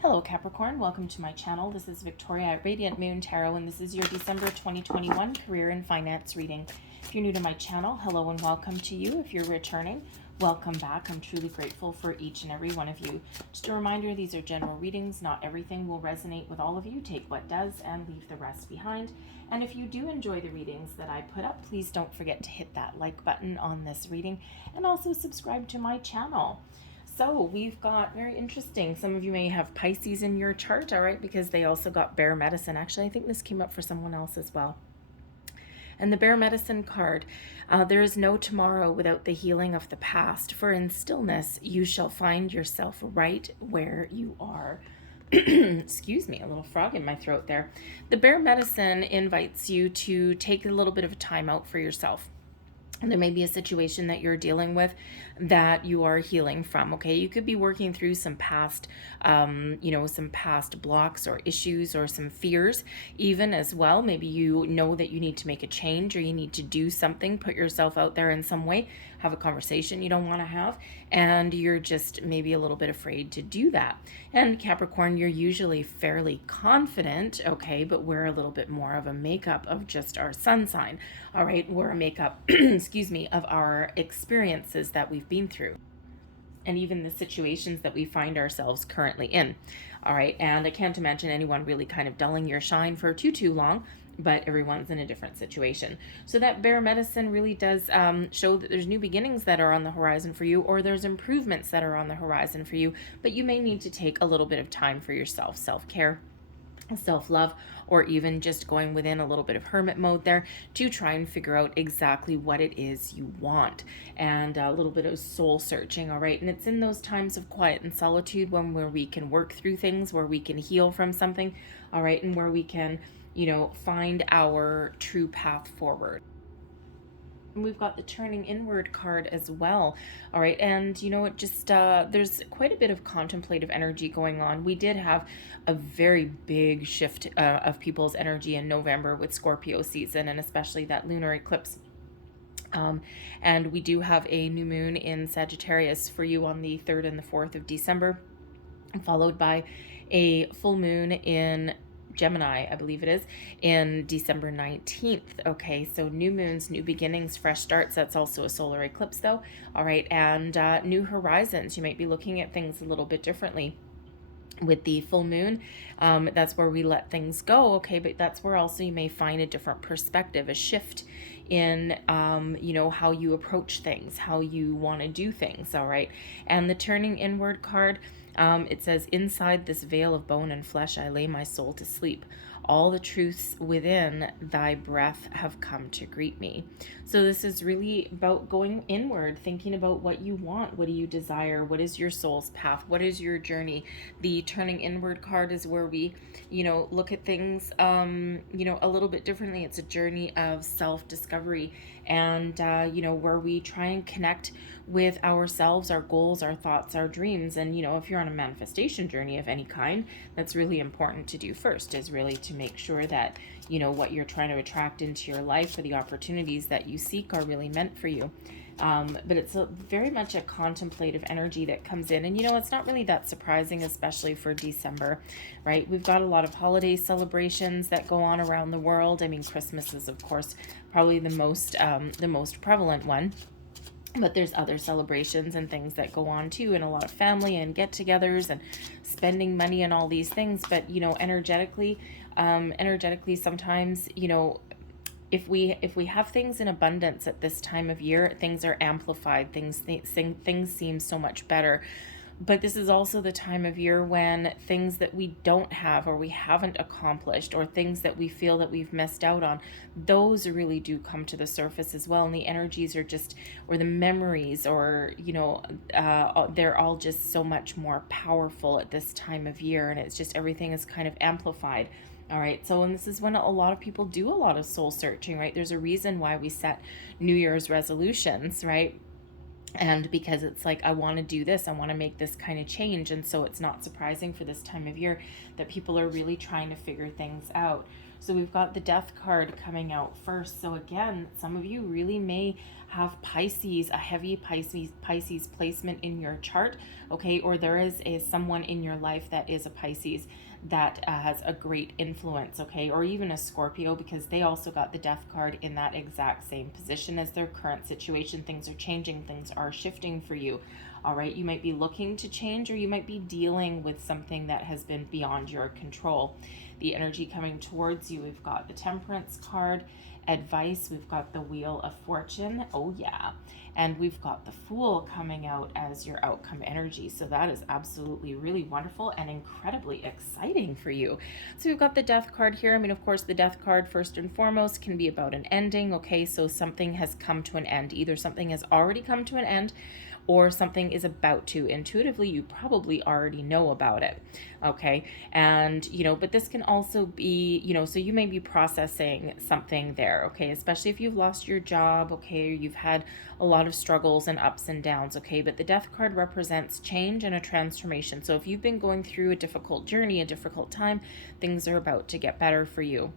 Hello Capricorn, welcome to my channel. This is Victoria at Radiant Moon Tarot, and this is your December 2021 career and finance reading. If you're new to my channel, hello and welcome to you. If you're returning, welcome back. I'm truly grateful for each and every one of you. Just a reminder, these are general readings. Not everything will resonate with all of you. Take what does and leave the rest behind. And if you do enjoy the readings that I put up, please don't forget to hit that like button on this reading and also subscribe to my channel. So we've got very interesting. Some of you may have Pisces in your chart, all right, because they also got bear medicine. Actually, I think this came up for someone else as well. And the bear medicine card, there is no tomorrow without the healing of the past. For in stillness, you shall find yourself right where you are. Excuse me, a little frog in my throat there. The bear medicine invites you to take a little bit of a time out for yourself. And there may be a situation that you're dealing with that you are healing from, okay? You could be working through some past, some past blocks or issues or some fears even as well. Maybe you know that you need to make a change or you need to do something, put yourself out there in some way, have a conversation you don't want to have, and you're just maybe a little bit afraid to do that. And Capricorn, you're usually fairly confident, okay, but we're a little bit more of a makeup of just our sun sign, all right? We're a makeup, excuse me, of our experiences that we've been through and even the situations that we find ourselves currently in, all right? And I can't imagine anyone really kind of dulling your shine for too long, but everyone's in a different situation. So that bear medicine really does show that there's new beginnings that are on the horizon for you, or there's improvements that are on the horizon for you, but you may need to take a little bit of time for yourself, self-care, self-love, or even just going within a little bit of hermit mode there to try and figure out exactly what it is you want, and a little bit of soul searching, all right? And it's in those times of quiet and solitude where we can work through things, where we can heal from something, all right, and where we can, find our true path forward. And we've got the turning inward card as well, all right? And there's quite a bit of contemplative energy going on. We did have a very big shift of people's energy in November with Scorpio season, and especially that lunar eclipse. And we do have a new moon in Sagittarius for you on the 3rd and the 4th of December, followed by a full moon in Gemini, I believe it is, in December 19th. Okay, so new moons, new beginnings, fresh starts. That's also a solar eclipse though. All right, and new horizons. You might be looking at things a little bit differently. With the full moon, that's where we let things go, okay, but that's where also you may find a different perspective, a shift in how you approach things, how you want to do things, all right? And the turning inward card, it says, inside this veil of bone and flesh I lay my soul to sleep. All the truths within thy breath have come to greet me. So this is really about going inward, thinking about what you want. What do you desire? What is your soul's path? What is your journey? The turning inward card is where we, look at things, a little bit differently. It's a journey of self-discovery and, where we try and connect with ourselves, our goals, our thoughts, our dreams. And, if you're on a manifestation journey of any kind, that's really important to do first, is really to make sure that, what you're trying to attract into your life or the opportunities that you seek are really meant for you. But it's very much a contemplative energy that comes in. And, it's not really that surprising, especially for December, right? We've got a lot of holiday celebrations that go on around the world. I mean, Christmas is, of course, probably the most prevalent one. But there's other celebrations and things that go on too, and a lot of family and get-togethers and spending money and all these things. But, energetically sometimes, if we have things in abundance at this time of year, things are amplified, things seem so much better. But this is also the time of year when things that we don't have or we haven't accomplished, or things that we feel that we've missed out on, those really do come to the surface as well. And the energies are just, or the memories, or, they're all just so much more powerful at this time of year. And it's just, everything is kind of amplified. All right, so and this is when a lot of people do a lot of soul searching, right? There's a reason why we set New Year's resolutions, right? And because it's like, I want to do this, I want to make this kind of change. And so it's not surprising for this time of year that people are really trying to figure things out. So we've got the Death card coming out first. So again, some of you really may have Pisces, a heavy Pisces placement in your chart, okay? Or there is someone in your life that is a Pisces that has a great influence, okay? Or even a Scorpio, because they also got the Death card in that exact same position as their current situation. Things are changing, things are shifting for you. All right, you might be looking to change, or you might be dealing with something that has been beyond your control. The energy coming towards you, we've got the Temperance card, advice, we've got the Wheel of Fortune, oh yeah, and we've got the Fool coming out as your outcome energy. So that is absolutely really wonderful and incredibly exciting for you. So we've got the Death card here. I mean, of course, the Death card first and foremost can be about an ending, okay? So something has come to an end. Either something has already come to an end, or something is about to. Intuitively, you probably already know about it, okay? And, you know, but this can also be, you know, so you may be processing something there, okay? Especially if you've lost your job, okay, or you've had a lot of struggles and ups and downs, okay? But the Death card represents change and a transformation. So if you've been going through a difficult journey, a difficult time, things are about to get better for you.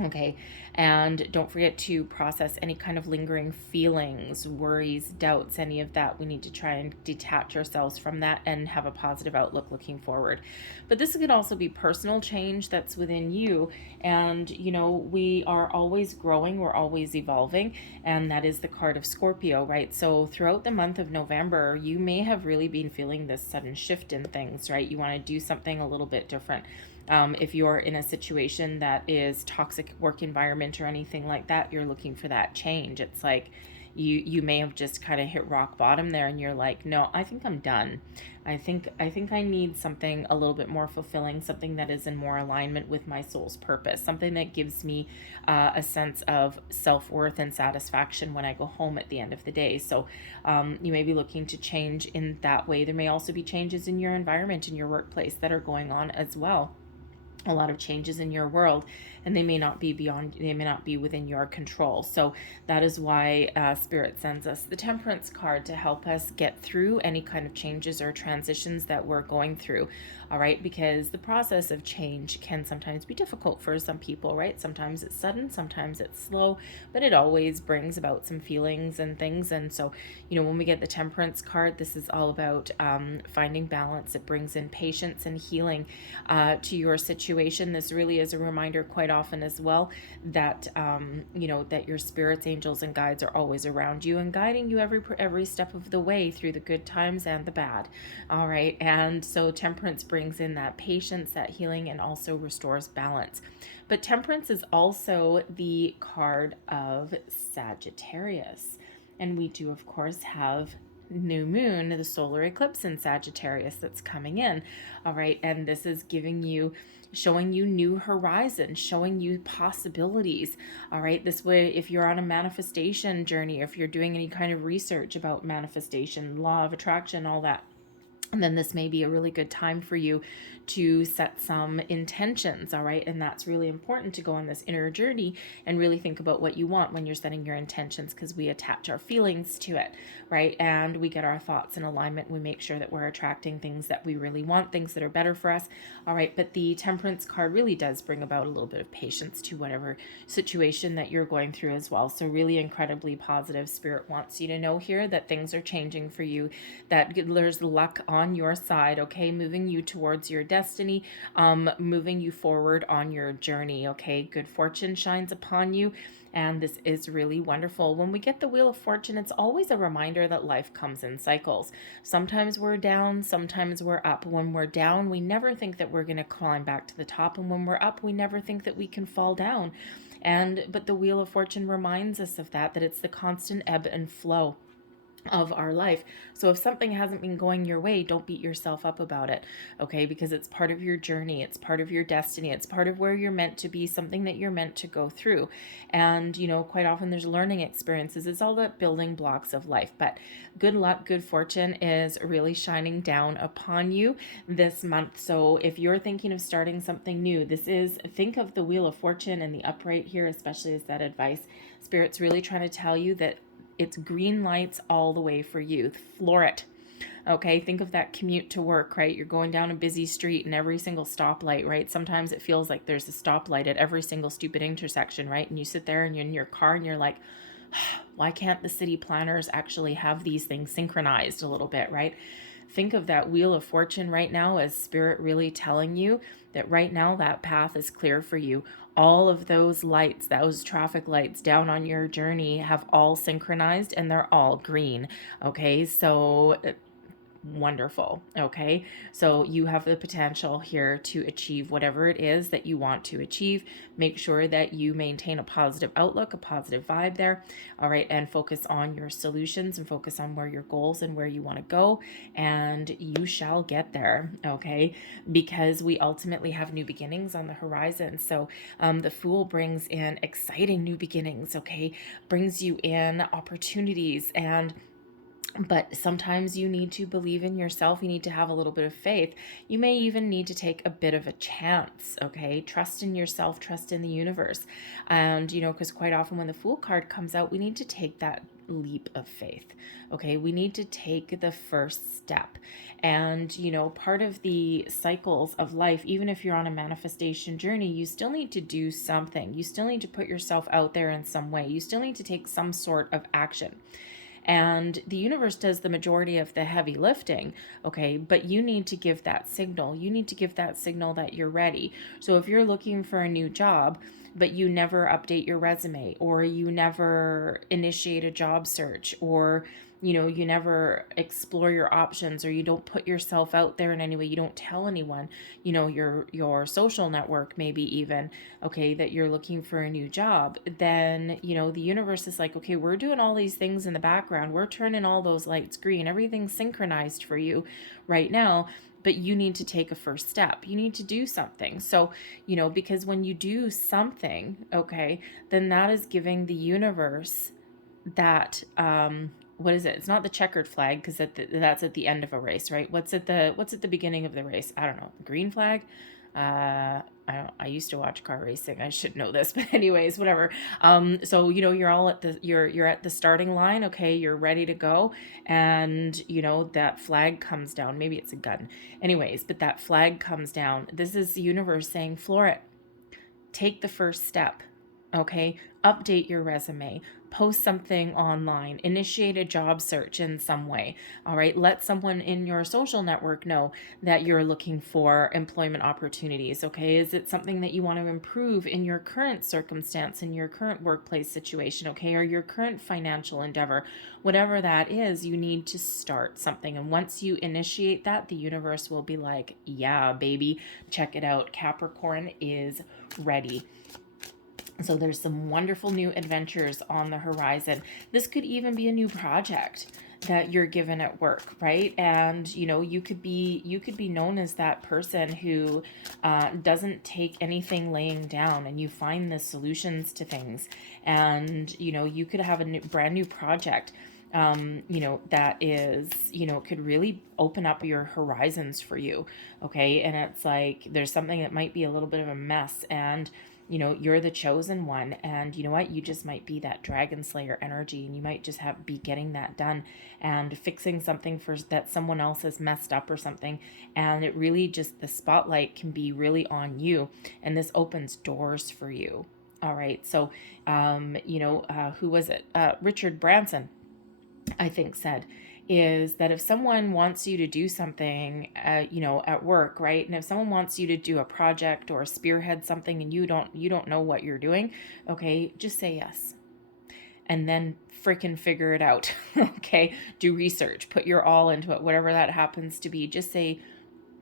Okay, and don't forget to process any kind of lingering feelings, worries, doubts, any of that. We need to try and detach ourselves from that and have a positive outlook looking forward. But this could also be personal change that's within you. And, you know, we are always growing, we're always evolving. And that is the card of Scorpio, right? So throughout the month of November, you may have really been feeling this sudden shift in things, right? You want to do something a little bit different. If you're in a situation that is toxic work environment or anything like that, you're looking for that change. It's like you may have just kind of hit rock bottom there, and you're like, no, I think I'm done. I think I need something a little bit more fulfilling, something that is in more alignment with my soul's purpose, something that gives me a sense of self-worth and satisfaction when I go home at the end of the day. So you may be looking to change in that way. There may also be changes in your environment, in your workplace, that are going on as well. A lot of changes in your world, and they may not be within your control. So that is why Spirit sends us the Temperance card to help us get through any kind of changes or transitions that we're going through. All right, because the process of change can sometimes be difficult for some people, right? Sometimes it's sudden, sometimes it's slow, but it always brings about some feelings and things. And so, you know, when we get the Temperance card, this is all about finding balance. It brings in patience and healing to your situation. This really is a reminder quite often as well that, you know, that your spirits, angels, and guides are always around you and guiding you every step of the way through the good times and the bad. All right. And so Temperance brings in that patience, that healing, and also restores balance. But Temperance is also the card of Sagittarius. And we do, of course, have new moon, the solar eclipse in Sagittarius that's coming in. All right. And this is showing you new horizons, showing you possibilities. All right. This way, if you're on a manifestation journey, if you're doing any kind of research about manifestation, law of attraction, all that, and then this may be a really good time for you to set some intentions, all right? And that's really important to go on this inner journey and really think about what you want when you're setting your intentions, because we attach our feelings to it, right? And we get our thoughts in alignment. We make sure that we're attracting things that we really want, things that are better for us, all right? But the Temperance card really does bring about a little bit of patience to whatever situation that you're going through as well. So really incredibly positive. Spirit wants you to know here that things are changing for you, that there's luck on your side, okay? Moving you towards your destiny, moving you forward on your journey, okay? Good fortune shines upon you, and this is really wonderful. When we get the Wheel of Fortune, it's always a reminder that life comes in cycles. Sometimes we're down, sometimes we're up. When we're down, we never think that we're going to climb back to the top, and when we're up, we never think that we can fall down. But the Wheel of Fortune reminds us of that it's the constant ebb and flow of our life. So if something hasn't been going your way, don't beat yourself up about it, okay? Because it's part of your journey, it's part of your destiny, it's part of where you're meant to be, something that you're meant to go through. And, you know, quite often there's learning experiences. It's all the building blocks of life. But good luck, good fortune is really shining down upon you this month. So if you're thinking of starting something new, think of the Wheel of Fortune and the upright here, especially as that advice. Spirit's really trying to tell you that it's green lights all the way for you. Floor it. Okay, think of that commute to work, right? You're going down a busy street and every single stoplight, right? Sometimes it feels like there's a stoplight at every single stupid intersection, right? And you sit there and you're in your car and you're like, why can't the city planners actually have these things synchronized a little bit, right? Think of that wheel of fortune right now as spirit really telling you that right now that path is clear for you. All of those lights, those traffic lights down on your journey have all synchronized and they're all green. Okay, so wonderful. Okay, so you have the potential here to achieve whatever it is that you want to achieve. Make sure that you maintain a positive outlook, a positive vibe there. All right, and focus on your solutions and focus on where your goals and where you want to go, and you shall get there. Okay, because we ultimately have new beginnings on the horizon. So the Fool brings in exciting new beginnings. Okay, brings you in opportunities, but sometimes you need to believe in yourself. You need to have a little bit of faith. You may even need to take a bit of a chance, okay? Trust in yourself, trust in the universe. And, because quite often when the Fool card comes out, we need to take that leap of faith, okay? We need to take the first step. And, part of the cycles of life, even if you're on a manifestation journey, you still need to do something. You still need to put yourself out there in some way. You still need to take some sort of action. And the universe does the majority of the heavy lifting, okay? But you need to give that signal. You need to give that signal that you're ready. So if you're looking for a new job, but you never update your resume, or you never initiate a job search, or you never explore your options, or you don't put yourself out there in any way, you don't tell anyone, your social network maybe even, okay, that you're looking for a new job, then the universe is like, okay, we're doing all these things in the background, we're turning all those lights green, everything's synchronized for you right now, but you need to take a first step. You need to do something. So, because when you do something, okay, then that is giving the universe that, what is it? It's not the checkered flag, because that's at the end of a race, right? What's at the beginning of the race? I don't know. Green flag? I used to watch car racing. I should know this, but anyways, whatever. So you're all at you're at the starting line. Okay, you're ready to go, and that flag comes down. Maybe it's a gun. Anyways, but that flag comes down. This is the universe saying, floor it. Take the first step. Okay, update your resume, post something online, initiate a job search in some way. All right, let someone in your social network know that you're looking for employment opportunities. Okay, is it something that you want to improve in your current circumstance, in your current workplace situation, okay, or your current financial endeavor? Whatever that is, you need to start something. And once you initiate that, the universe will be like, yeah, baby, check it out. Capricorn is ready. So there's some wonderful new adventures on the horizon. This could even be a new project that you're given at work, right? And you could be known as that person who doesn't take anything laying down, and you find the solutions to things. And you could have a brand new project that is, could really open up your horizons for you. Okay. And it's like, there's something that might be a little bit of a mess, and you're the chosen one, and you know what, you just might be that dragon slayer energy, and you might just be getting that done and fixing something that someone else has messed up or something, and it really just, the spotlight can be really on you, and this opens doors for you. All right, so who was it? Richard Branson, I think, said, is that if someone wants you to do something, at work, right? And if someone wants you to do a project or spearhead something, and you don't know what you're doing, okay, just say yes. And then freaking figure it out. Okay, do research, put your all into it, whatever that happens to be. Just say,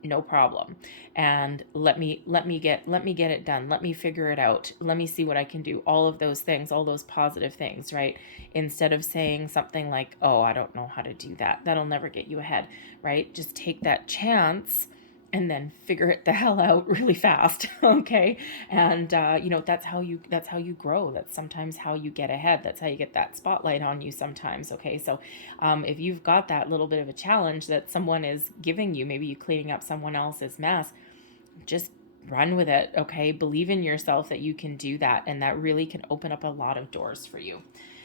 no problem, and let me get it done, let me figure it out, let me see what I can do, all of those things, all those positive things, right? Instead of saying something like, oh, I don't know how to do that, that'll never get you ahead, right? Just take that chance and then figure it the hell out really fast. Okay, and that's how you grow. That's sometimes how you get ahead. That's how you get that spotlight on you sometimes. Okay, so if you've got that little bit of a challenge that someone is giving you, maybe you cleaning up someone else's mess, just run with it. Okay, believe in yourself that you can do that, and that really can open up a lot of doors for you.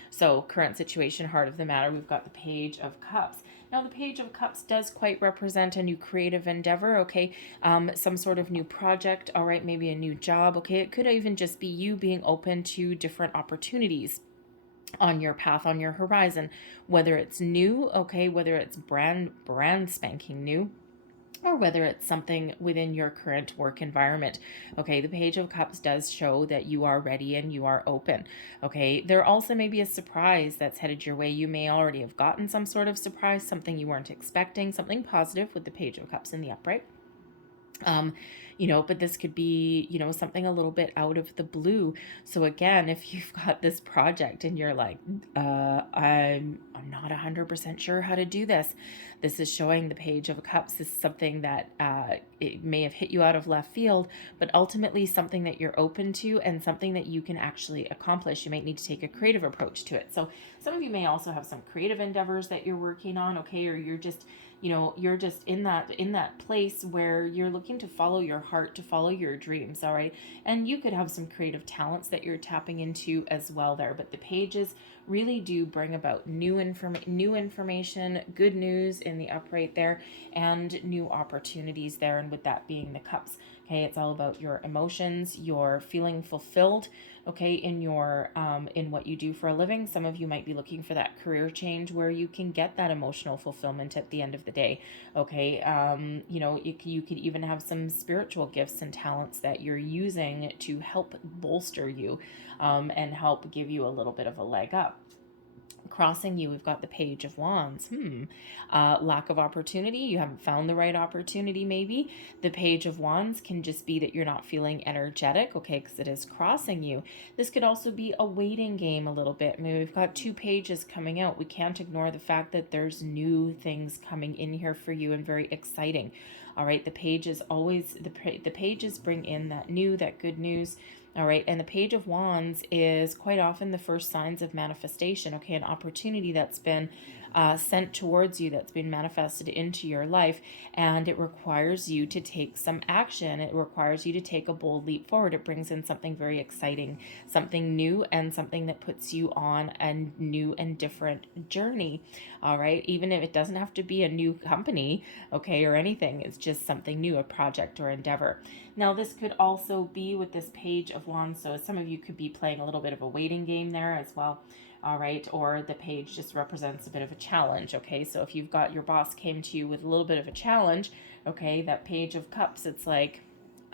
So current situation, heart of the matter, we've got the Page of Cups. Now, the Page of Cups does quite represent a new creative endeavor, okay? Some sort of new project, all right? Maybe a new job, okay? It could even just be you being open to different opportunities on your path, on your horizon, whether it's new, okay? Whether it's brand spanking new, or whether it's something within your current work environment. Okay, the Page of Cups does show that you are ready and you are open. Okay, there also may be a surprise that's headed your way. You may already have gotten some sort of surprise, something you weren't expecting, something positive with the Page of Cups in the upright. But this could be, something a little bit out of the blue. So again, if you've got this project and you're like, I'm not 100% sure how to do this. This is showing the Page of Cups. This is something that it may have hit you out of left field, but ultimately something that you're open to and something that you can actually accomplish. You might need to take a creative approach to it. So some of you may also have some creative endeavors that you're working on, okay, or you're just in that place where you're looking to follow your heart, to follow your dreams, all right? And you could have some creative talents that you're tapping into as well there. But the pages really do bring about new information, good news in the upright there, and new opportunities there. And with that being the cups, okay, it's all about your emotions, your feeling fulfilled, okay, in your in what you do for a living. Some of you might be looking for that career change where you can get that emotional fulfillment at the end of the day, okay. You could even have some spiritual gifts and talents that you're using to help bolster you and help give you a little bit of a leg up. Crossing you, we've got the Page of Wands. Lack of opportunity. You haven't found the right opportunity, maybe. The Page of Wands can just be that you're not feeling energetic, okay, because it is crossing you. This could also be a waiting game a little bit. I mean, we've got two pages coming out. We can't ignore the fact that there's new things coming in here for you and very exciting. All right, the pages always, the pages bring in that new, that good news. All right, and the Page of Wands is quite often the first signs of manifestation, okay, an opportunity that's been sent towards you, that's been manifested into your life, and it requires you to take some action. It requires you to take a bold leap forward. It brings in something very exciting, something new, and something that puts you on a new and different journey, all right, even if it doesn't have to be a new company, okay, or anything. It's just something new, a project or endeavor. Now, this could also be with this Page of Wands, so some of you could be playing a little bit of a waiting game there as well. All right, or the page just represents a bit of a challenge, okay? So if you've got your boss came to you with a little bit of a challenge, okay, that Page of Cups, it's like,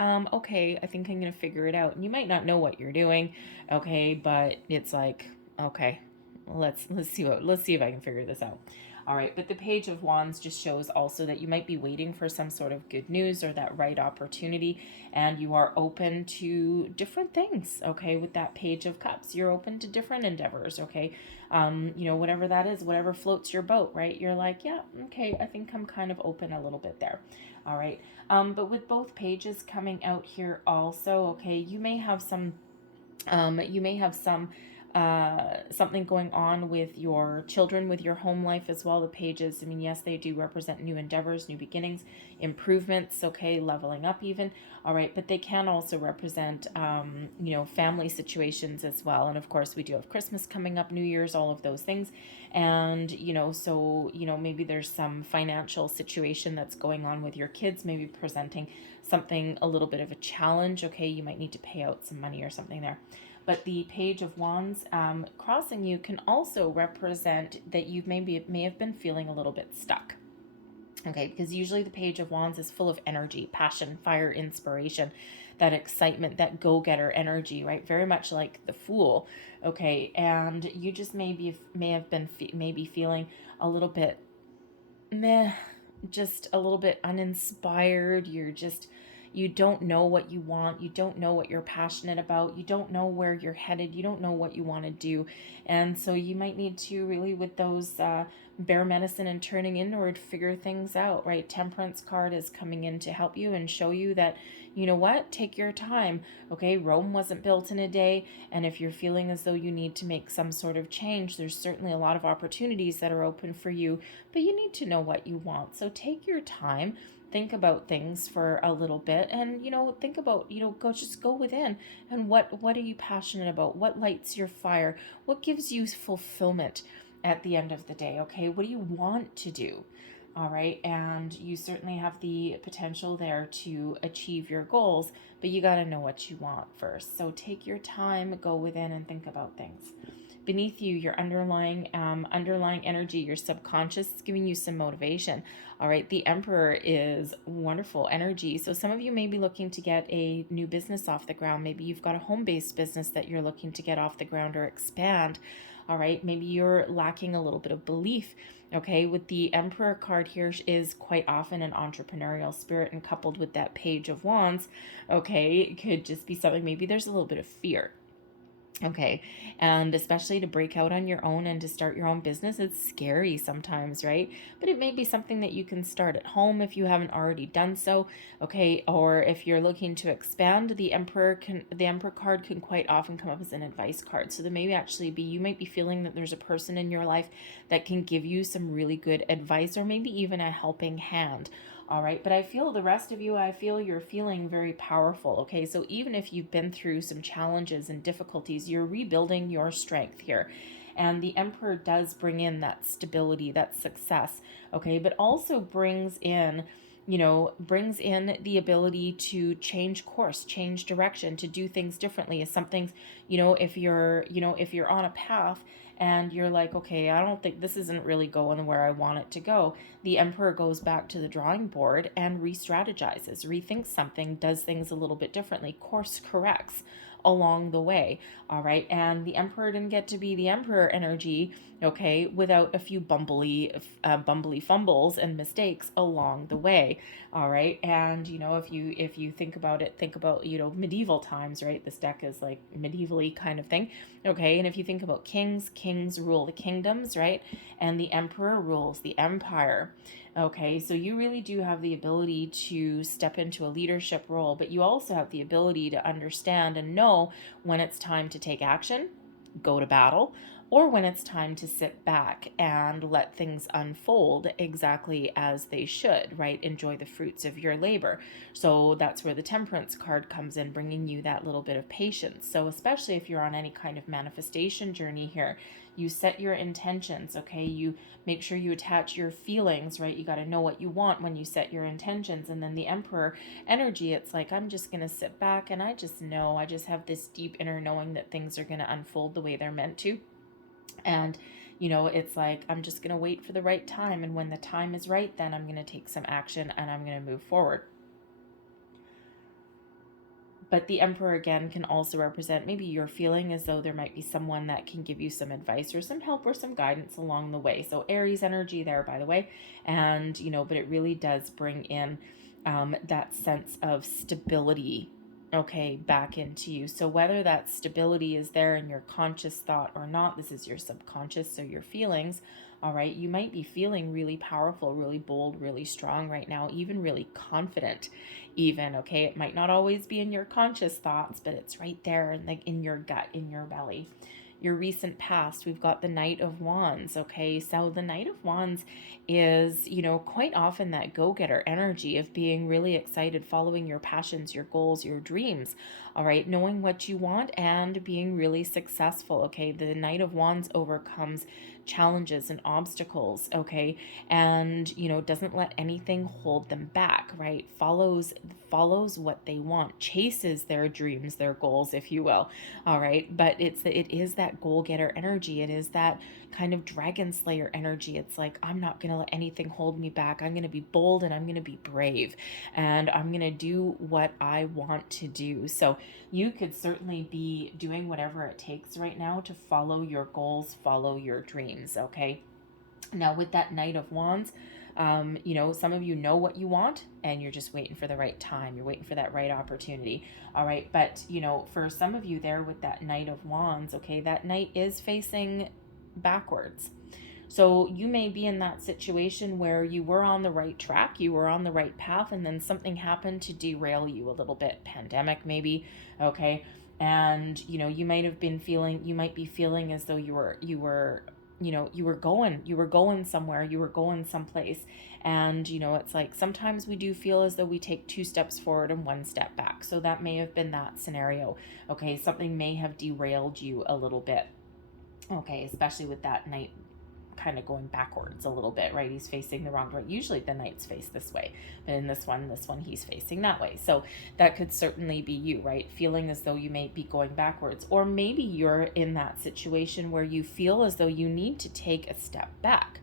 okay, I think I'm gonna figure it out. And you might not know what you're doing, okay, but it's like, okay, let's see if I can figure this out. All right, but the Page of Wands just shows also that you might be waiting for some sort of good news or that right opportunity, and you are open to different things, okay, with that Page of Cups. You're open to different endeavors, okay? Whatever that is, whatever floats your boat, right? You're like, yeah, okay, I think I'm kind of open a little bit there. All right, but with both pages coming out here also, okay, you may have some something going on with your children, with your home life as well. The pages, I mean, yes, they do represent new endeavors, new beginnings, improvements, okay, leveling up even, all right, but they can also represent, family situations as well. And of course, we do have Christmas coming up, New Year's, all of those things. And, maybe there's some financial situation that's going on with your kids, maybe presenting something a little bit of a challenge, okay, you might need to pay out some money or something there. But the Page of Wands crossing you can also represent that you may have been feeling a little bit stuck. Okay, because usually the Page of Wands is full of energy, passion, fire, inspiration, that excitement, that go-getter energy, right? Very much like the Fool, okay? And you just may have been feeling a little bit meh, just a little bit uninspired. You don't know what you want. You don't know what you're passionate about. You don't know where you're headed. You don't know what you want to do. And so you might need to really, with those bear medicine and turning inward, figure things out, right? Temperance card is coming in to help you and show you that, you know what, take your time, okay? Rome wasn't built in a day. And if you're feeling as though you need to make some sort of change, there's certainly a lot of opportunities that are open for you, but you need to know what you want. So take your time. Think about things for a little bit and, think about, go within and what are you passionate about? What lights your fire? What gives you fulfillment? at the end of the day, okay? What do you want to do? All right, and you certainly have the potential there to achieve your goals, but you got to know what you want first. So take your time, go within and think about things. Beneath you, your underlying energy, your subconscious is giving you some motivation. All right, the Emperor is wonderful energy. So some of you may be looking to get a new business off the ground. Maybe you've got a home-based business that you're looking to get off the ground or expand. All right, maybe you're lacking a little bit of belief. Okay, with the Emperor card here is quite often an entrepreneurial spirit, and coupled with that Page of Wands, okay, it could just be something, maybe there's a little bit of fear. Okay, and especially to break out on your own and to start your own business, it's scary sometimes, right? But it may be something that you can start at home if you haven't already done so, okay? Or if you're looking to expand, the Emperor card can quite often come up as an advice card. So there may actually be, you might be feeling that there's a person in your life that can give you some really good advice, or maybe even a helping hand. All right, but I feel the rest of you, I feel you're feeling very powerful, okay? So even if you've been through some challenges and difficulties, you're rebuilding your strength here. And the Emperor does bring in that stability, that success, okay? But also brings in, brings in the ability to change course, change direction, to do things differently. If something's, if you're on a path and you're like, okay, I don't think this isn't really going where I want it to go, the Emperor goes back to the drawing board and re-strategizes, rethinks something, does things a little bit differently, course corrects along the way. All right, and the Emperor didn't get to be the Emperor energy, okay, without a few bumbly fumbles and mistakes along the way. All right, and if you think about it, think about medieval times, right? This deck is like medievally kind of thing, okay? And if you think about kings rule the kingdoms, right? And the Emperor rules the empire. Okay, so you really do have the ability to step into a leadership role, but you also have the ability to understand and know when it's time to take action, go to battle, or when it's time to sit back and let things unfold exactly as they should, right? Enjoy the fruits of your labor. So that's where the Temperance card comes in, bringing you that little bit of patience. So especially if you're on any kind of manifestation journey here, you set your intentions, okay? You make sure you attach your feelings, right? You got to know what you want when you set your intentions. And then the Emperor energy, it's like, I'm just going to sit back and I just know, I just have this deep inner knowing that things are going to unfold the way they're meant to. And, it's like, I'm just going to wait for the right time. And when the time is right, then I'm going to take some action and I'm going to move forward. But the Emperor, again, can also represent maybe you're feeling as though there might be someone that can give you some advice or some help or some guidance along the way. So Aries energy there, by the way. And, but it really does bring in that sense of stability, okay, back into you. So whether that stability is there in your conscious thought or not, this is your subconscious, so your feelings. All right, you might be feeling really powerful, really bold, really strong right now, even really confident even, okay? It might not always be in your conscious thoughts, but it's right there in your gut, in your belly. Your recent past, we've got the Knight of Wands, okay? So the Knight of Wands is, quite often that go-getter energy of being really excited, following your passions, your goals, your dreams, all right? Knowing what you want and being really successful, okay? The Knight of Wands overcomes challenges and obstacles, okay? And, doesn't let anything hold them back, right? Follows what they want, chases their dreams, their goals, if you will, all right? But it is that goal-getter energy. It is that kind of dragon slayer energy. It's like, I'm not going to let anything hold me back. I'm going to be bold and I'm going to be brave and I'm going to do what I want to do. So you could certainly be doing whatever it takes right now to follow your goals, follow your dreams, okay? Now with that Knight of Wands, some of you know what you want and you're just waiting for the right time. You're waiting for that right opportunity. All right. But, for some of you there with that Knight of Wands, okay, that Knight is facing backwards. So you may be in that situation where you were on the right track, you were on the right path, and then something happened to derail you a little bit. Pandemic, maybe. Okay. And, you might be feeling as though you were going somewhere, you were going someplace. And, it's like sometimes we do feel as though we take 2 steps forward and 1 step back. So that may have been that scenario. Okay. Something may have derailed you a little bit. Okay. Especially with that Knight kind of going backwards a little bit, right? He's facing the wrong way. Usually the Knights face this way, but in this one he's facing that way. So that could certainly be you, right? Feeling as though you may be going backwards, or maybe you're in that situation where you feel as though you need to take a step back.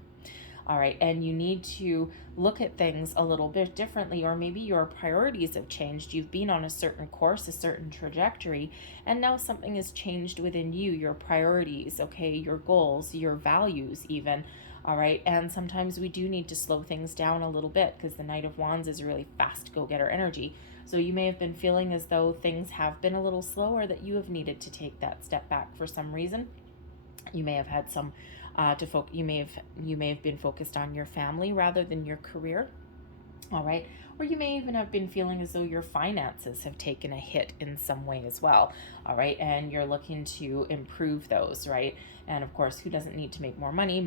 All right, and you need to look at things a little bit differently, or maybe your priorities have changed. You've been on a certain course, a certain trajectory, and now something has changed within you, your priorities, okay, your goals, your values even. All right, and sometimes we do need to slow things down a little bit because the Knight of Wands is really fast go-getter energy. So you may have been feeling as though things have been a little slower, that you have needed to take that step back for some reason. You may have had some you may have been focused on your family rather than your career. All right, or you may even have been feeling as though your finances have taken a hit in some way as well. All right, and you're looking to improve those, right? And of course, who doesn't need to make more money?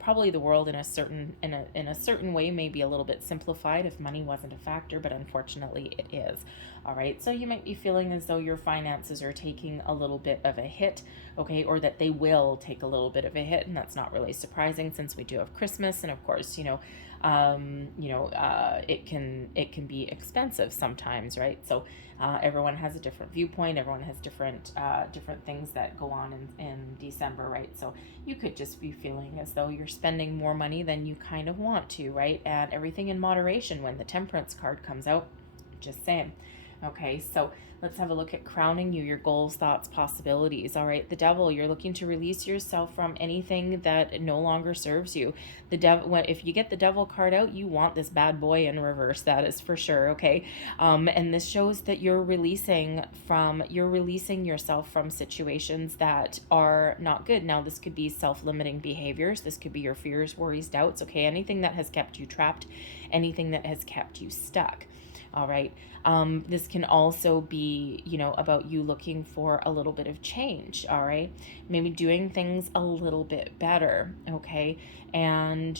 Probably the world in a certain way may be a little bit simplified if money wasn't a factor, but unfortunately it is. All right, so you might be feeling as though your finances are taking a little bit of a hit, okay, or that they will take a little bit of a hit, and that's not really surprising since we do have Christmas, and of course, it can be expensive sometimes, right? So everyone has a different viewpoint. Everyone has different things that go on in December, right? So you could just be feeling as though you're spending more money than you kind of want to, right? And everything in moderation when the Temperance card comes out, just saying. Okay, so let's have a look at crowning you, your goals, thoughts, possibilities. All right, the Devil, you're looking to release yourself from anything that no longer serves you. The Devil, if you get the Devil card out, you want this bad boy in reverse, that is for sure, okay? And this shows that you're releasing yourself from situations that are not good. Now, this could be self-limiting behaviors. This could be your fears, worries, doubts, okay? Anything that has kept you trapped, anything that has kept you stuck. All right. This can also be, about you looking for a little bit of change. All right. Maybe doing things a little bit better. Okay. And,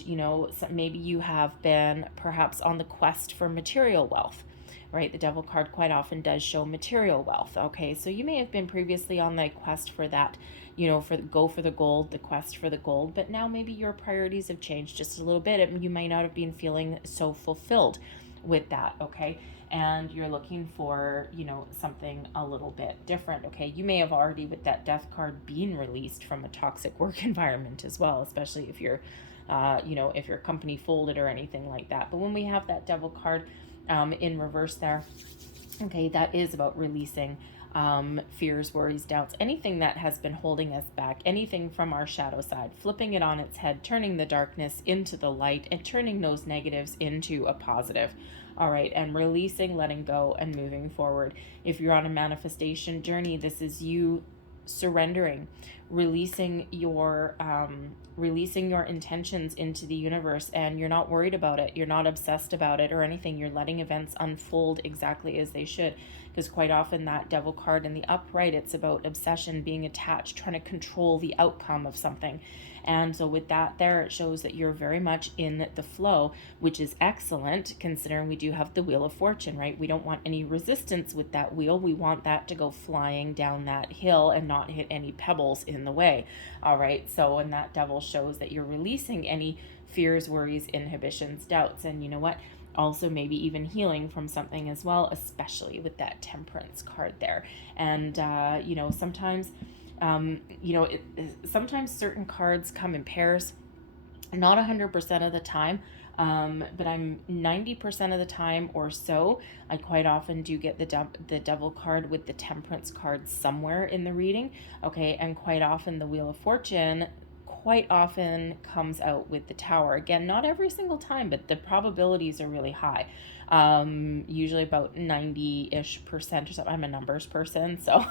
maybe you have been perhaps on the quest for material wealth. Right. The Devil card quite often does show material wealth. Okay. So you may have been previously on the quest for that, for the gold, the quest for the gold, but now maybe your priorities have changed just a little bit. You might not have been feeling so fulfilled with that, okay? And you're looking for, something a little bit different, okay? You may have already, with that Death card, being released from a toxic work environment as well, especially if you're, if your company folded or anything like that. But when we have that Devil card in reverse there, okay, that is about releasing fears, worries, doubts, anything that has been holding us back, anything from our shadow side, flipping it on its head, turning the darkness into the light, and turning those negatives into a positive. All right, and releasing, letting go, and moving forward. If you're on a manifestation journey, this is you surrendering, releasing your intentions into the universe, and you're not worried about it, you're not obsessed about it or anything. You're letting events unfold exactly as they should, because quite often that Devil card in the upright, it's about obsession, being attached, trying to control the outcome of something. And so with that there, it shows that you're very much in the flow, which is excellent considering we do have the Wheel of Fortune, right? We don't want any resistance with that wheel. We want that to go flying down that hill and not hit any pebbles in the way. All right, so and that Devil shows that you're releasing any fears, worries, inhibitions, doubts, and you know what? Also maybe even healing from something as well, especially with that Temperance card there. And sometimes sometimes certain cards come in pairs, not 100% of the time, but I'm 90% of the time or so, I quite often do get the Devil card with the Temperance card somewhere in the reading, okay, and quite often the Wheel of Fortune quite often comes out with the Tower. Again, not every single time, but the probabilities are really high. Usually about 90-ish% or something. I'm a numbers person, so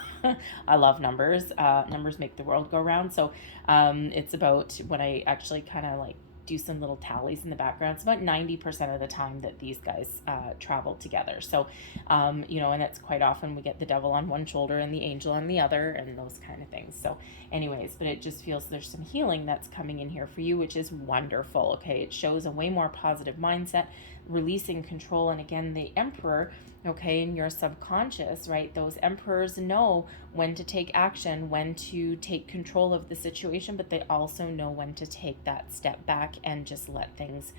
I love numbers. Numbers make the world go round. So it's about, when I actually kind of like do some little tallies in the background, it's about 90% of the time that these guys travel together. So, and it's quite often we get the Devil on one shoulder and the angel on the other and those kind of things. So anyways, but it just feels there's some healing that's coming in here for you, which is wonderful. Okay. It shows a way more positive mindset. releasing control. And again, the Emperor, okay, in your subconscious, right? Those emperors know when to take action, when to take control of the situation, but they also know when to take that step back and just let things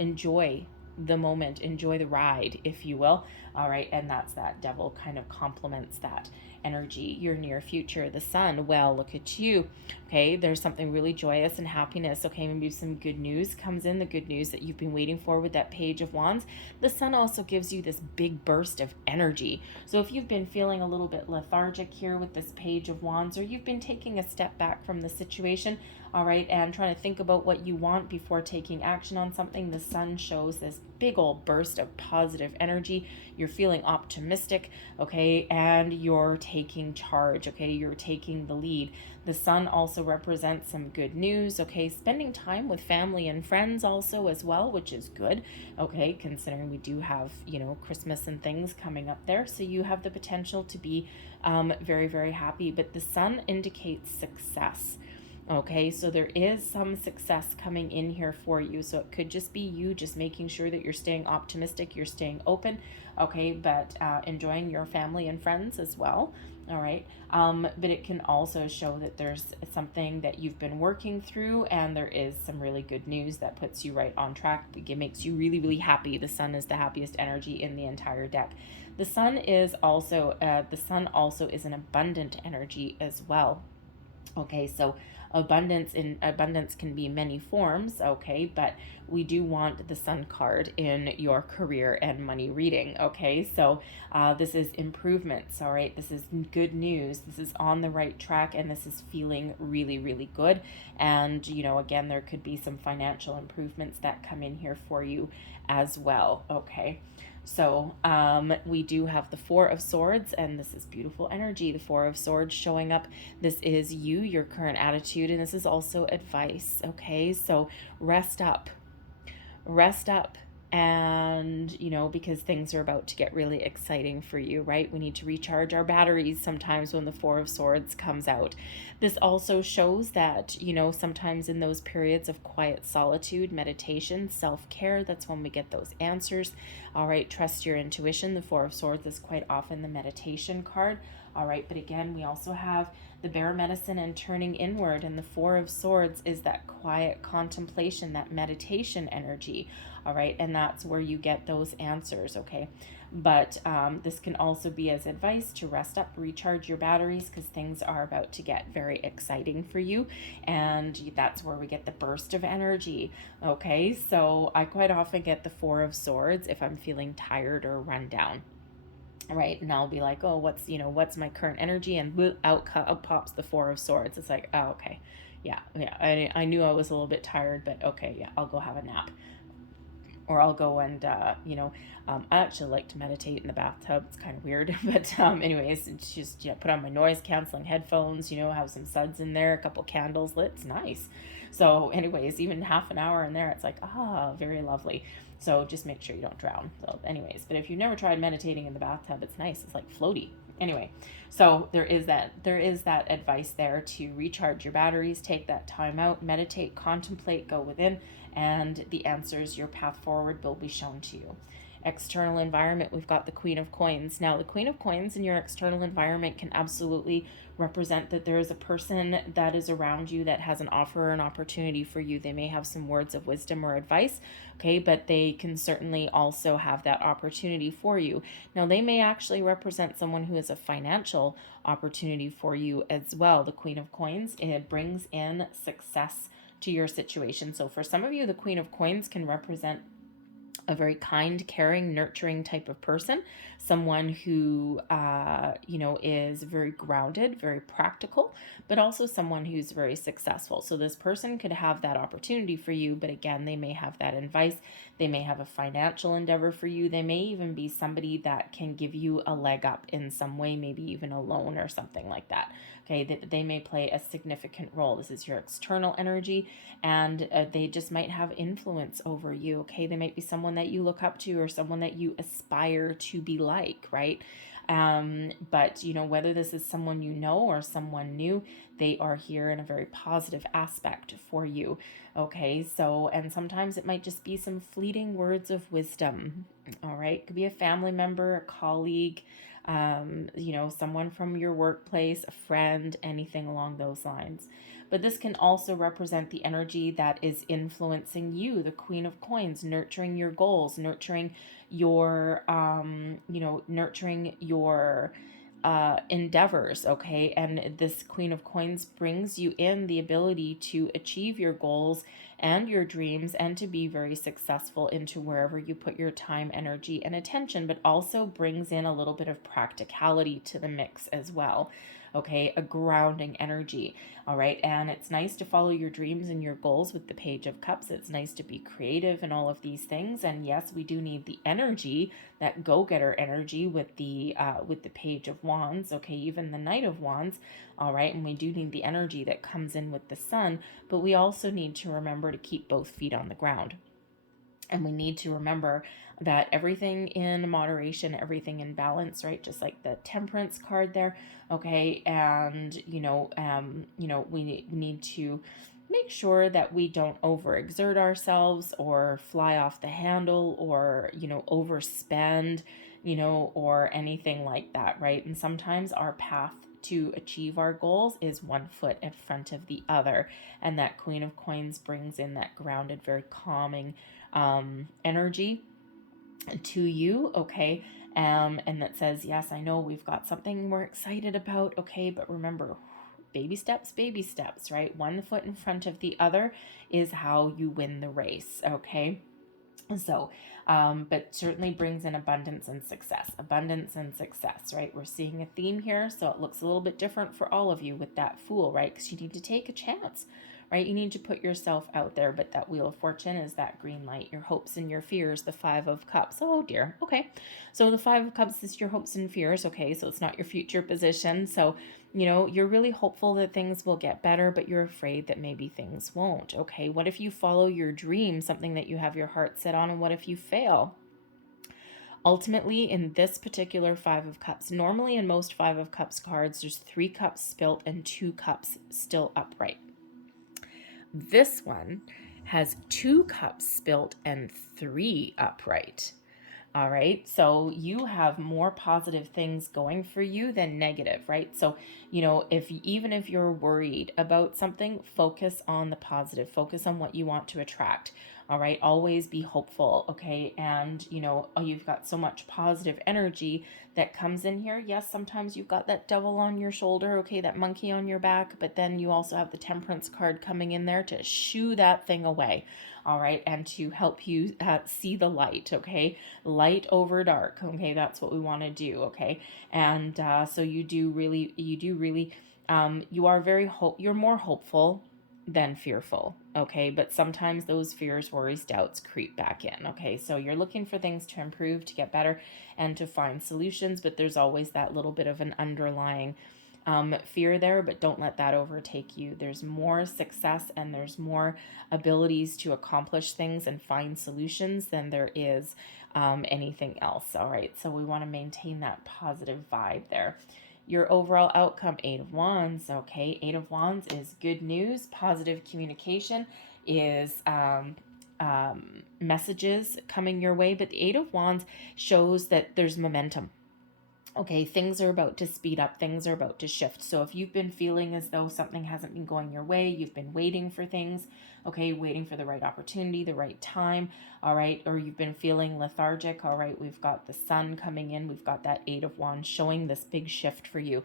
enjoy the moment, enjoy the ride, if you will. All right, and that's that devil kind of complements that energy. Your near future, the sun, well, look at you. Okay, there's something really joyous and happiness. Okay, maybe some good news comes in, the good news that you've been waiting for with that Page of Wands. The sun also gives you this big burst of energy. So if you've been feeling a little bit lethargic here with this Page of Wands, or you've been taking a step back from the situation, all right, and trying to think about what you want before taking action on something, the sun shows this big old burst of positive energy. You're feeling optimistic, okay, and you're taking charge, okay, you're taking the lead. The sun also represents some good news, okay, spending time with family and friends also as well, which is good, okay, considering we do have, you know, Christmas and things coming up there, so you have the potential to be very, very happy. But the sun indicates success. Okay, so there is some success coming in here for you. So it could just be you just making sure that you're staying optimistic, you're staying open, okay, but enjoying your family and friends as well. All right, but it can also show that there's something that you've been working through, and there is some really good news that puts you right on track. It makes you really, really happy. The sun is the happiest energy in the entire deck. The sun is also is an abundant energy as well. Okay, so abundance can be many forms, okay, but we do want the sun card in your career and money reading. Okay, so this is improvements. All right, this is good news, this is on the right track, and this is feeling really, really good. And you know, again, there could be some financial improvements that come in here for you as well. Okay, so we do have the Four of Swords, and this is beautiful energy. The Four of Swords showing up. This is you, your current attitude, and this is also advice. Okay, so rest up, and you know, because things are about to get really exciting for you, right? We need to recharge our batteries sometimes when the Four of Swords comes out. This also shows that, you know, sometimes in those periods of quiet solitude, meditation, self-care, that's when we get those answers. All right, trust your intuition. The Four of Swords is quite often the meditation card. All right, but again, we also have the Bear Medicine and turning inward, and the Four of Swords is that quiet contemplation, that meditation energy. All right, and that's where you get those answers. Okay, but this can also be as advice to rest up, recharge your batteries, because things are about to get very exciting for you, and that's where we get the burst of energy. Okay, so I quite often get the Four of Swords if I'm feeling tired or run down. Right, and I'll be like, oh, what's my current energy, and out pops the Four of Swords. It's like, oh, okay, yeah, I knew I was a little bit tired, but okay, yeah, I'll go have a nap, or I'll go and I actually like to meditate in the bathtub. It's kind of weird, but anyways, it's just, yeah, put on my noise canceling headphones, you know, have some suds in there, a couple candles lit. It's nice. So anyways, even half an hour in there, it's like, very lovely. So just make sure you don't drown. So anyways, but if you've never tried meditating in the bathtub, it's nice. It's like floaty. Anyway, so there is that advice there to recharge your batteries, take that time out, meditate, contemplate, go within, and the answers, your path forward, will be shown to you. External environment, we've got the Queen of Coins. Now, the Queen of Coins in your external environment can absolutely represent that there is a person that is around you that has an offer or an opportunity for you. They may have some words of wisdom or advice, okay, but they can certainly also have that opportunity for you. Now, they may actually represent someone who is a financial opportunity for you as well. The Queen of Coins, it brings in success to your situation. So for some of you, the Queen of Coins can represent a very kind, caring, nurturing type of person, someone who, is very grounded, very practical, but also someone who's very successful. So this person could have that opportunity for you, but again, they may have that advice. They may have a financial endeavor for you. They may even be somebody that can give you a leg up in some way, maybe even a loan or something like that. Okay, they may play a significant role. This is your external energy, and they just might have influence over you. Okay, they might be someone that you look up to or someone that you aspire to be like, right? But whether this is someone you know or someone new, they are here in a very positive aspect for you. Okay, so, and sometimes it might just be some fleeting words of wisdom. All right, could be a family member, a colleague, you know, someone from your workplace, a friend, anything along those lines. But this can also represent the energy that is influencing you, the Queen of Coins, nurturing your goals, nurturing your, you know, nurturing your endeavors. Okay, and this Queen of Coins brings you in the ability to achieve your goals and your dreams and to be very successful into wherever you put your time, energy, and attention, but also brings in a little bit of practicality to the mix as well. Okay, a grounding energy. All right, and it's nice to follow your dreams and your goals with the Page of Cups. It's nice to be creative and all of these things. And yes, we do need the energy, that go-getter energy with the Page of Wands. Okay, even the Knight of Wands. All right, and we do need the energy that comes in with the Sun, but we also need to remember to keep both feet on the ground. And we need to remember that everything in moderation, everything in balance, right? Just like the Temperance card there, okay? And, you know, we need to make sure that we don't overexert ourselves or fly off the handle or, you know, overspend, you know, or anything like that, right? And sometimes our path to achieve our goals is one foot in front of the other. And that Queen of Coins brings in that grounded, very calming energy to you, okay? And that says, yes, I know we've got something we're excited about, okay? But remember, baby steps, right? One foot in front of the other is how you win the race, okay? So, but certainly brings in abundance and success, right? We're seeing a theme here, so it looks a little bit different for all of you with that Fool, right? Because you need to take a chance, right? You need to put yourself out there, but that Wheel of Fortune is that green light, your hopes and your fears, the Five of Cups. Oh dear, okay. So the Five of Cups is your hopes and fears, okay? So it's not your future position. So, you know, you're really hopeful that things will get better, but you're afraid that maybe things won't, okay? What if you follow your dream, something that you have your heart set on, and what if you fail? Ultimately, in this particular Five of Cups, normally in most Five of Cups cards, there's 3 cups spilt and 2 cups still upright. This one has 2 cups spilt and 3 upright. All right, so you have more positive things going for you than negative, right? So, you know, even if you're worried about something, focus on the positive, focus on what you want to attract. All right, always be hopeful, okay? And, you know, you've got so much positive energy that comes in here. Yes, sometimes you've got that devil on your shoulder, okay, that monkey on your back, but then you also have the Temperance card coming in there to shoo that thing away, all right, and to help you see the light, okay? Light over dark, okay? That's what we want to do, okay? And so you're more hopeful than fearful, okay? But sometimes those fears, worries, doubts creep back in, okay? So you're looking for things to improve, to get better, and to find solutions, but there's always that little bit of an underlying fear there, but don't let that overtake you. There's more success and there's more abilities to accomplish things and find solutions than there is anything else, all right? So we want to maintain that positive vibe there. Your overall outcome, 8 of Wands, okay? 8 of Wands is good news, positive communication, is messages coming your way, but the 8 of Wands shows that there's momentum. Okay, things are about to speed up, things are about to shift. So if you've been feeling as though something hasn't been going your way, you've been waiting for things, okay, waiting for the right opportunity, the right time, all right, or you've been feeling lethargic, all right, we've got the Sun coming in, we've got that 8 of Wands showing this big shift for you.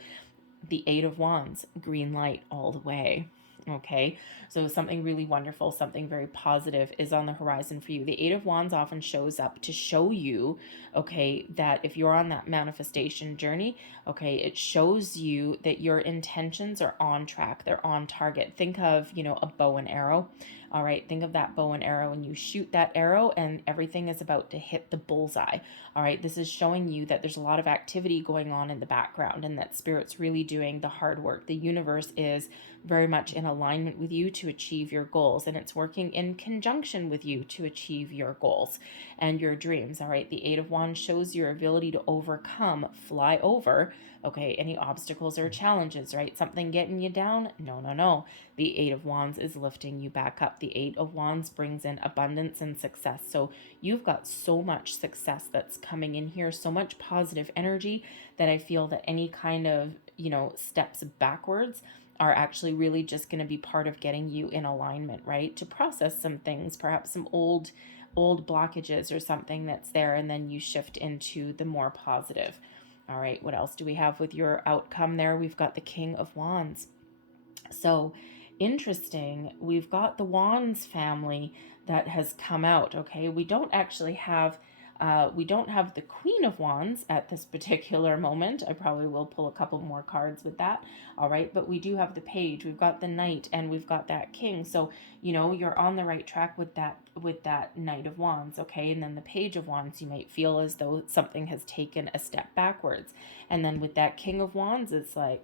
The 8 of Wands, green light all the way. Okay, so something really wonderful, something very positive is on the horizon for you. The 8 of Wands often shows up to show you, okay, that if you're on that manifestation journey, okay, it shows you that your intentions are on track, they're on target. Think of, you know, a bow and arrow. All right, think of that bow and arrow, and you shoot that arrow and everything is about to hit the bullseye. All right, this is showing you that there's a lot of activity going on in the background and that Spirit's really doing the hard work. The universe is very much in alignment with you to achieve your goals, and it's working in conjunction with you to achieve your goals and your dreams. All right, the Eight of Wands shows your ability to overcome, fly over, okay, any obstacles or challenges, right? Something getting you down? No, no, no. The Eight of Wands is lifting you back up. The Eight of Wands brings in abundance and success. So you've got so much success that's coming in here, so much positive energy, that I feel that any kind of, steps backwards are actually really just going to be part of getting you in alignment, right? To process some things, perhaps some old blockages or something that's there, and then you shift into the more positive. All right, what else do we have with your outcome there? We've got the King of Wands. So interesting, we've got the Wands family that has come out, okay? We don't actually have the Queen of Wands at this particular moment. I probably will pull a couple more cards with that. All right, but we do have the Page, we've got the Knight, and we've got that King. So, you're on the right track with that Knight of Wands, okay? And then the Page of Wands, you might feel as though something has taken a step backwards. And then with that King of Wands, it's like,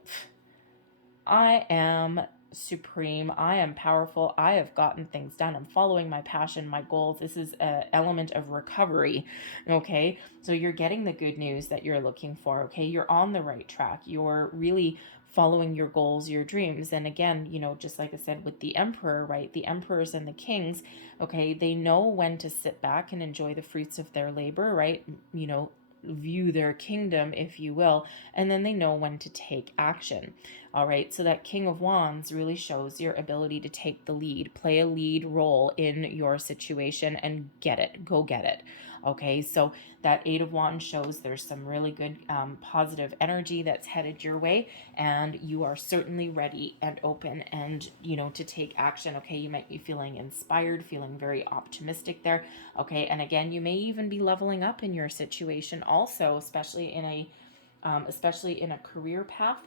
I am supreme, I am powerful, I have gotten things done, I'm following my passion, my goals. This is an element of recovery, okay? So you're getting the good news that you're looking for, okay? You're on the right track, you're really following your goals, your dreams. And again, just like I said with the Emperor, right? The Emperors and the Kings, okay, they know when to sit back and enjoy the fruits of their labor, right? View their kingdom, if you will, and then they know when to take action. All right, so that King of Wands really shows your ability to take the lead, play a lead role in your situation, and go get it. Okay, so that Eight of Wands shows there's some really good positive energy that's headed your way, and you are certainly ready and open and, to take action. Okay, you might be feeling inspired, feeling very optimistic there. Okay, and again, you may even be leveling up in your situation also, especially in a career path.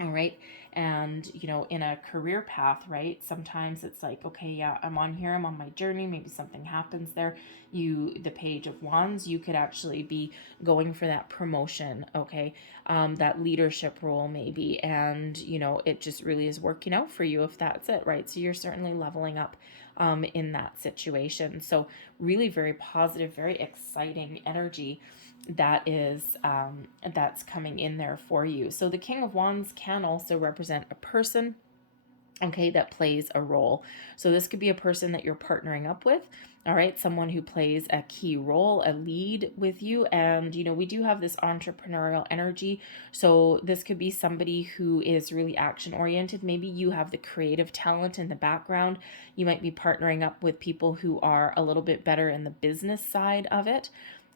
All right. And, in a career path, right? Sometimes it's like, okay, yeah, I'm on here, I'm on my journey. Maybe something happens there. The Page of Wands, you could actually be going for that promotion. Okay. That leadership role maybe. And, it just really is working out for you if that's it, right? So you're certainly leveling up in that situation. So really very positive, very exciting energy that is that's coming in there for you. So the King of Wands can also represent a person, okay, that plays a role. So this could be a person that you're partnering up with, all right, someone who plays a key role, a lead with you. And, we do have this entrepreneurial energy. So this could be somebody who is really action oriented. Maybe you have the creative talent in the background. You might be partnering up with people who are a little bit better in the business side of it.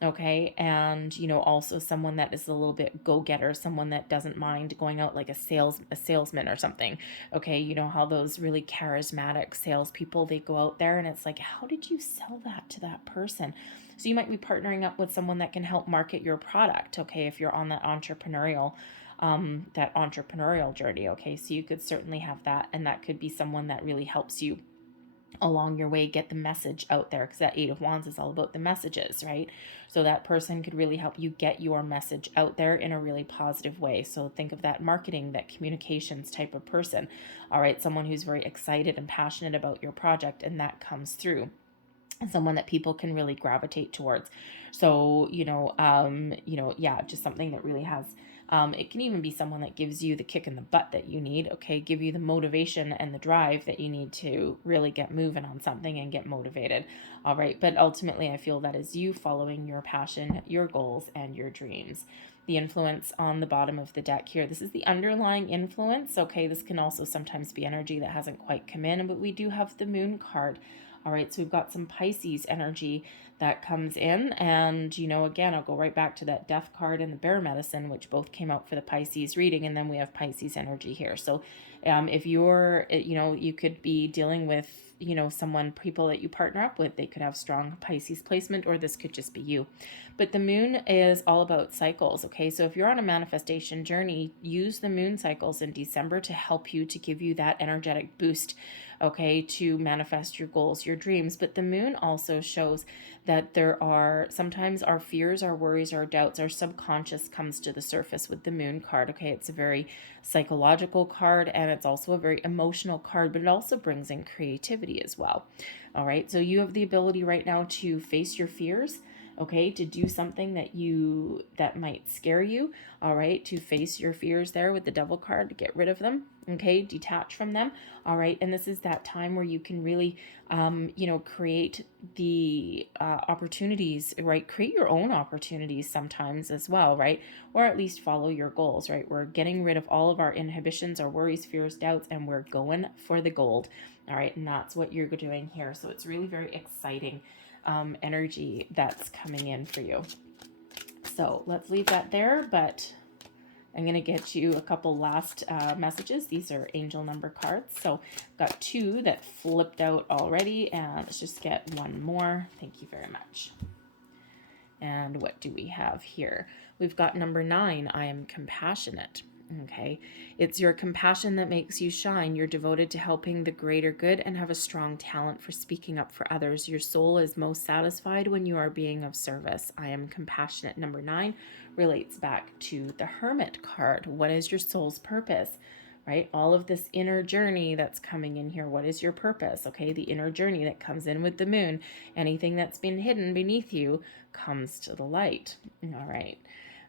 Okay, and also someone that is a little bit go-getter, someone that doesn't mind going out like a salesman or something. Okay, you know how those really charismatic salespeople, they go out there and it's like, how did you sell that to that person? So you might be partnering up with someone that can help market your product. Okay, if you're on that entrepreneurial journey. Okay, so you could certainly have that, and that could be someone that really helps you along your way get the message out there, because that Eight of Wands is all about the messages, right? So that person could really help you get your message out there in a really positive way. So think of that marketing, that communications type of person. All right, someone who's very excited and passionate about your project, and that comes through. And someone that people can really gravitate towards. So, yeah, just something that really has it can even be someone that gives you the kick in the butt that you need, okay, give you the motivation and the drive that you need to really get moving on something and get motivated. All right, but ultimately I feel that is you following your passion, your goals, and your dreams. The influence on the bottom of the deck here, this is the underlying influence, okay? This can also sometimes be energy that hasn't quite come in, but we do have the Moon card. All right, so we've got some Pisces energy that comes in, and again, I'll go right back to that Death card and the Bear Medicine, which both came out for the Pisces reading, and then we have Pisces energy here. So if you're, you could be dealing with people that you partner up with, they could have strong Pisces placement, or this could just be you. But the Moon is all about cycles, okay? So if you're on a manifestation journey, use the Moon cycles in December to help you, to give you that energetic boost, okay, to manifest your goals, your dreams. But the Moon also shows that that there are sometimes our fears, our worries, our doubts, our subconscious comes to the surface with the moon card. Okay, it's a very psychological card, and it's also a very emotional card, but it also brings in creativity as well. All right, so you have the ability right now to face your fears, okay, to do something that might scare you, all right, to face your fears there with the devil card, to get rid of them, okay, detach from them, all right. And this is that time where you can really create the opportunities, right, create your own opportunities sometimes as well, right, or at least follow your goals, right. We're getting rid of all of our inhibitions, our worries, fears, doubts, and we're going for the gold, all right. And that's what you're doing here. So it's really very exciting energy that's coming in for you. So let's leave that there, but I'm going to get you a couple last messages. These are angel number cards. So got 2 that flipped out already, and let's just get one more. Thank you very much. And what do we have here? We've got number 9. I am compassionate. Okay, it's your compassion that makes you shine. You're devoted to helping the greater good and have a strong talent for speaking up for others. Your soul is most satisfied when you are being of service. I am compassionate. Number 9 relates back to the Hermit card. What is your soul's purpose? Right? All of this inner journey that's coming in here. What is your purpose? Okay, the inner journey that comes in with the moon. Anything that's been hidden beneath you comes to the light. All right.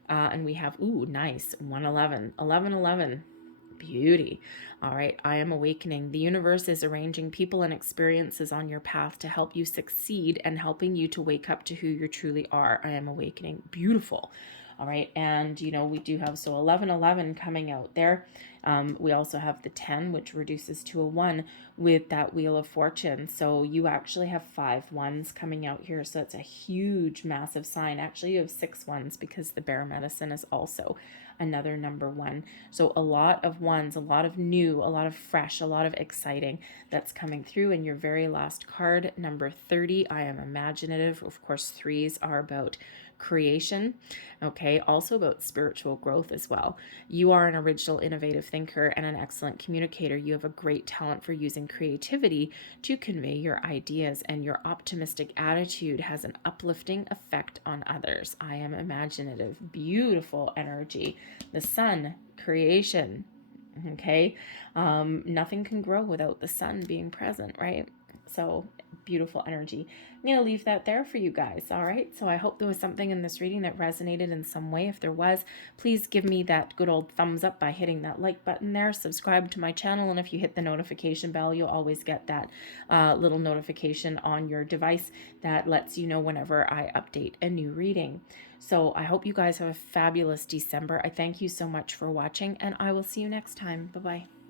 And we have, ooh, nice, 111, 1111, beauty. All right, I am awakening. The universe is arranging people and experiences on your path to help you succeed and helping you to wake up to who you truly are. I am awakening. Beautiful. All right, and we do have, so 1111 coming out there. We also have the 10, which reduces to a 1 with that Wheel of Fortune. So you actually have 5 ones coming out here. So it's a huge, massive sign. Actually, you have 6 ones because the Bear Medicine is also another number 1. So a lot of ones, a lot of new, a lot of fresh, a lot of exciting that's coming through. And your very last card, number 30, I am imaginative. Of course, 3s are about creation, okay, also about spiritual growth as well. You are an original, innovative thinker and an excellent communicator. You have a great talent for using creativity to convey your ideas, and your optimistic attitude has an uplifting effect on others. I am imaginative. Beautiful energy. The sun, creation, okay. Nothing can grow without the sun being present, right? So beautiful energy. I'm going to leave that there for you guys. All right. So I hope there was something in this reading that resonated in some way. If there was, please give me that good old thumbs up by hitting that like button there. Subscribe to my channel. And if you hit the notification bell, you'll always get that little notification on your device that lets you know whenever I update a new reading. So I hope you guys have a fabulous December. I thank you so much for watching, and I will see you next time. Bye-bye.